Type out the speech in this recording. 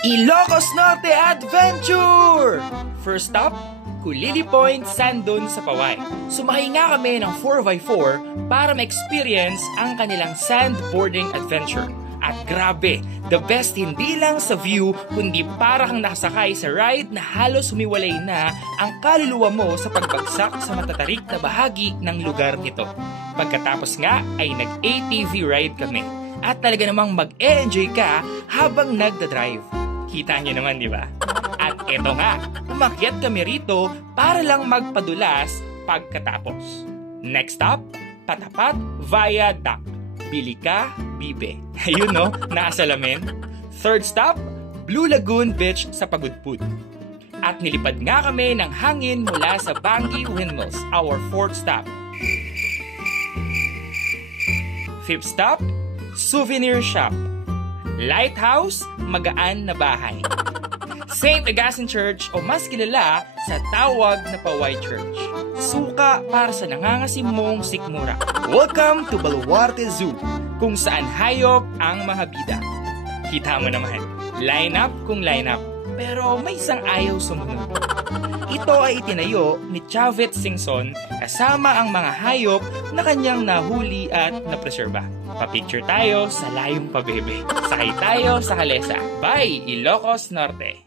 Ilocos Norte Adventure! First stop, Kulili Point Sand Dune sa Paway. Sumakay nga kami ng 4x4 para ma-experience ang kanilang sandboarding adventure. At grabe, the best hindi lang sa view, kundi para kang nakasakay sa ride na halos humiwalay na ang kaluluwa mo sa pagbagsak sa matatarik na bahagi ng lugar nito. Pagkatapos nga ay nag-ATV ride kami. At talaga namang mag-e-enjoy ka habang nagdadrive. Kita nyo naman, di ba? At eto nga, umakyat kami rito para lang magpadulas pagkatapos. Next stop, Patapat Viaduct. Bili ka, bibe. Ayun no, nakasalamin. Third stop, Blue Lagoon Beach sa Pagudpud. At nilipad nga kami ng hangin mula sa Bangi Windmills, our fourth stop. Fifth stop, Souvenir Shop. Lighthouse, magaan na bahay. St. Augustine Church o mas kilala sa tawag na Paway Church. Suka para sa nangangasim mong sikmura. Welcome to Baluarte Zoo, kung saan hayop ang mga bida. Kita mo naman, line up kung line up, pero may isang ayaw sumunod. Ito ay itinayo ni Chavit Singson kasama ang mga hayop na kanyang nahuli at napreserba. Papicture tayo sa layong pabebe. Sakay tayo sa kalesa. Bye, Ilocos Norte!